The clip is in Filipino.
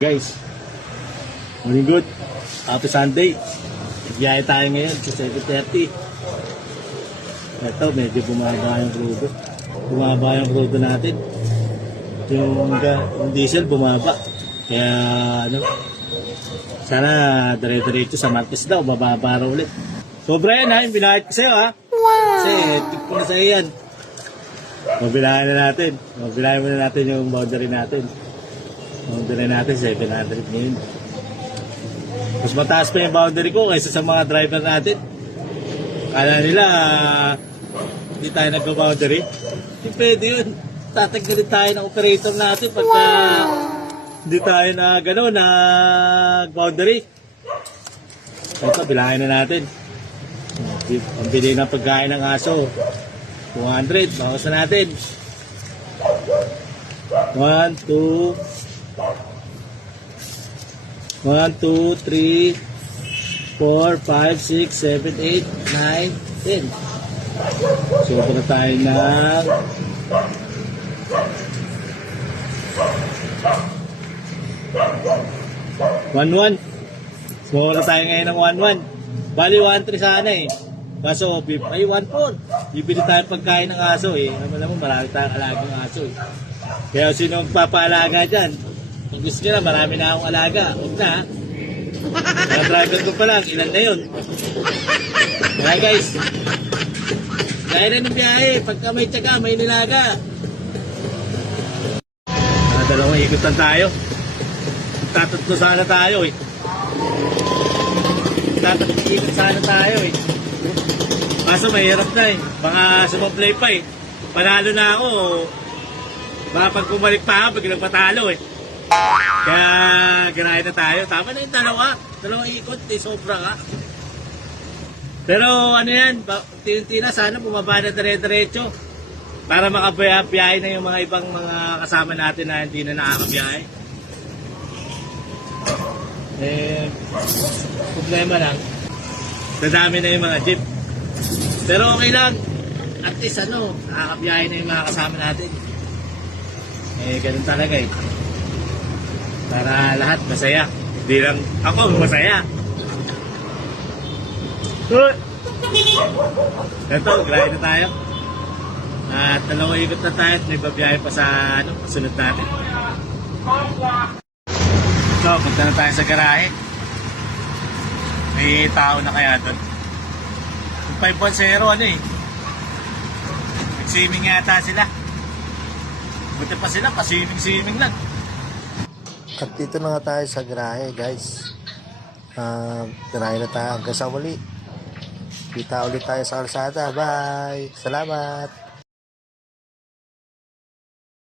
Guys, morning good. Happy Sunday. Biyahe tayo ngayon sa 7:30. Ito, medyo bumaba yung crudo. Bumaba yung crudo natin. Yung diesel bumaba. Kaya sana dire-diretso sa Martes daw, bababa raw ulit. Sobra yan ha, yung binahit ko sa'yo ha. Wow! Kasi tip ko na sa'yo yan. Mabilahan na natin. Mabilahan muna natin yung boundary natin. Boundary natin 700 ngayon. Mas mataas pa yung boundary ko kaysa sa mga driver natin. Kala nila hindi tayo nagka-boundary. Hindi pwede yun. Tatanggalin tayo ng operator natin pagka hindi tayo na gano'n, nag-boundary. Ito, bilangin na natin. Ang bili ng pagkain ng aso 200, bawas na natin. 1, 2, 3, 4, 5, 6, 7, 8, 9, 10. So, na tayo ng 1-1. So, na tayo ngayon ng 1-1. Bali, 1-3 sana eh. Kaso, ay 1-4. Bibili tayo pagkain ng aso eh. Alam mo, marami tayong alagang aso eh. Kaya sino magpapaalaga dyan? Kung gusto nyo na, marami na akong alaga. Huwag na ha. Mga driver ko pa lang, ilan na yun. Kaya guys, kaya na ng biyahe. Pagka may tiyaga, may nilaga. Dalawang ikutan tayo. Tatatlo sana tayo eh. Tatatlo sana tayo eh. Kaso mahirap na eh. Baka sumablay pa eh. Panalo na ako. Baka pag bumalik pa ako, biglang patalo eh. Kaya ganahin na tayo. Tama na yung dalawang ikot eh. Sobra ka. Pero ano yan, unti-unti na sana bumaba na dire-diretso. Para makabiyahe na yung mga ibang mga kasama natin na hindi na nakakabiyahe. Eh, problema lang. Nadami na yung mga jeep. Pero okay lang. At least nakakabiyahe na yung mga kasama natin. Eh, ganun talaga eh. Para lahat masaya. Hindi lang ako masaya. Ito, grind na tayo. At dalawang ikot na tayo at may babiyahe pa sa sunod natin. So, punta na tayo sa garahe. May tao na kaya doon. Yung 5.0 nag-swimming yata sila. Buti pa sila, pa-swimming lang. At dito na nga tayo sa garahe guys. Garahe na tayo hanggang sa muli. Kita ulit tayo sa kalsada. Bye! Salamat!